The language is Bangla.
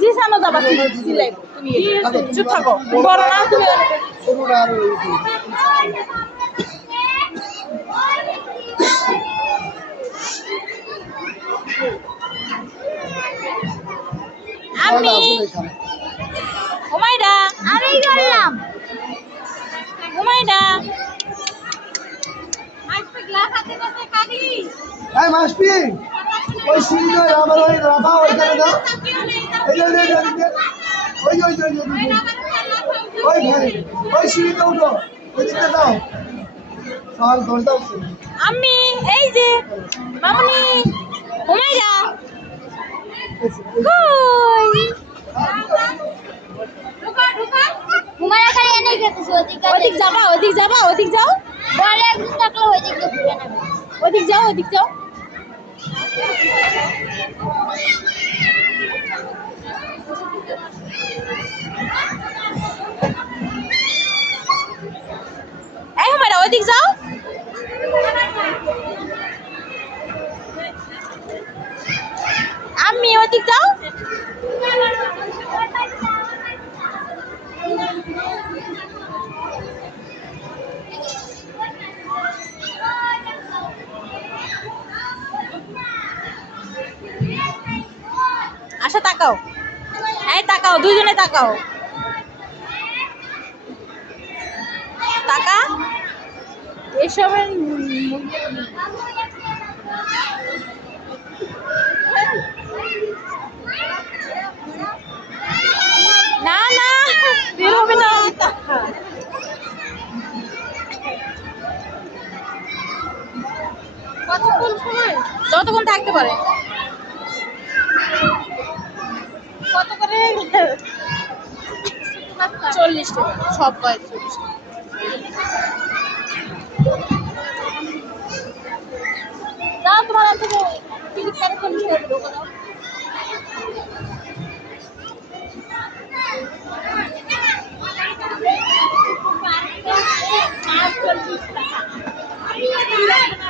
জি সামনে যাবা সিলাই তুমি চুপ থাকো বড় না তুমি আমি হুমায়রা আমি করলাম হুমায়রা মাসপি গ্লাস হাতে কাছে কাটি এই মাসপি ওই সিঁড়িটা আমার ওই রাফা ওইখানে দাও এই ওই ঘরে ওই সিঁড়িটা উঠো ওইদিকে দাও সকাল দরজা আমি এই যে মামনি হুমায়রা কই হুমায়রা খালি এনে গেছে ওদিক যাবা ওদিক যাও বলে একদিন থাকলে ওইদিক দিয়ে ঘুরে নেবে ওদিক যাও এই হুমায়রা ওদিক যাও আমি ওদিক যাও আচ্ছা তাকাও এই তাকাও দুইজনে তাকাও টাকা এসবের না না বের হবে না কতক্ষণ সময় যতক্ষণ থাকতে পারে কত করে 40 টাকা সব কয় 40 টাকা দাও তোমার থেকে টিকিট কাটে 40 টাকা দেবো দাও পার্কে 40 টাকা